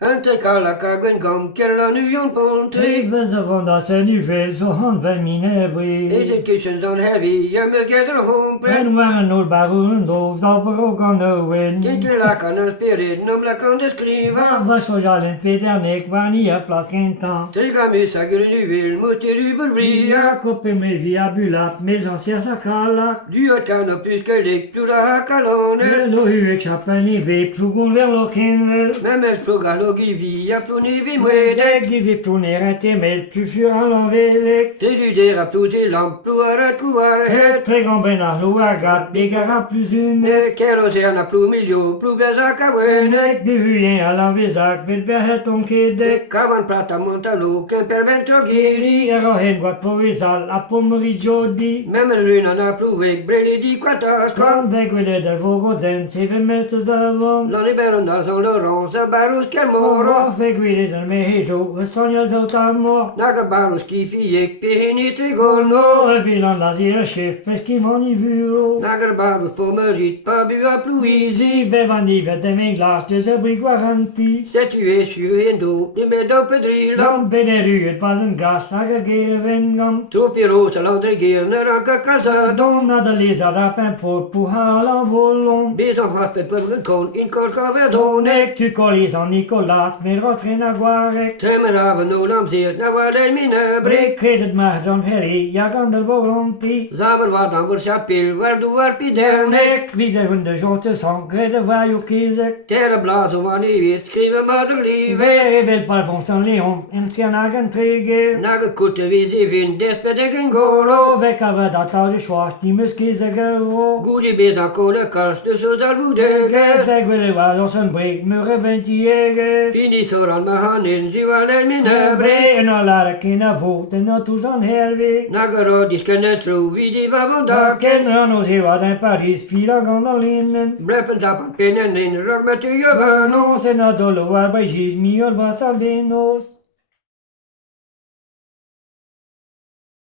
Antekala gam kerla nu jon ponte. Even ze van dat ze nu veel zo hand van mijn hebben. Education's on heavy, jammer gather home. En waar nooit baron doof, dat we ook aan de win. Kikela kan spirit, nom la kan descriva. Was zo jalen Peter nek, waar niet op plaats geen temps. Trigami sagir du vil, mutir ubria. Jacob en me via bulat, mes anciens sakala. Du kan op puskalik, plura hakalone. Le lo huek chapel ni ve, plugon ver lo kenvel. Memes plugalogi via pluni vi mwede. Deg di vi plunere temel, plus fur à l'envelek. Tedu dera pluti lamp, pluara kuare het. Très grand benar lo agat, begara plus une. Kero se ana plu milio, plu beza kawene. Nek de huyen à la vesak, vel berhet on kedek. Kavan prata montalo, ken perventro giri. Iri ero hen guat provisal, a pomeri jodi. Memel runa na pluvek, breli di quatas. Kan weg wille der vogo den, 7 meters avon. L'on libère dans son Laurence, barus kermoro. Moro weg wille der mehejo, we sonja zotamo. Naga barus kifiek, pihini trigolno. No, vilan nazir chef, eski mani vuro. Nagar barus pomerit, pa biva pluisi. Si vevani vete men glas, de se brig garanti. Se tu es sur endo, de medo pedrila. Dan beneruet pas een gas, aga geven gam. Tropiro se landregeer, neraka casado. Don na de lisa rap en pot, puhala volon. Bezon haspe pergen in corca verdone. Nek tu colis en Nicolas, met rotrin aguarek. Tremmerave no lamzeert, na waar de mine breek. Ik kreeg het maar zo'n herrie, ja kan er volontie. Zaber wat dan voor chapel, waar doe waar piderne. Nek wie de hunde jote sang, kreeg de waar je kiezek. Terre blazen wanneer weer, schreven madelieve. Weer wil pas van San Leon, en tien agen trege. Naga kutte wie ze vind, despedeken golo. Lo vekave dat oude schwaas, die mus kiezek euro. Goedie bezan kolen kast, dus zo zal boedegen. Weg willen waar ons een breek, me rebent die jeges. Fini soran ma hanin, zi waar de mine breek. Bre en al laat in a voet, en dat toes aan herweg. Naga rodis kenne tro, wie die va vandaag. Ken aan ons heel wat in Parijs, 4 agen alinnen. Bleppen tappen pinnen in, rok met u je No se na dolo waar bij Gismi, al was albinos.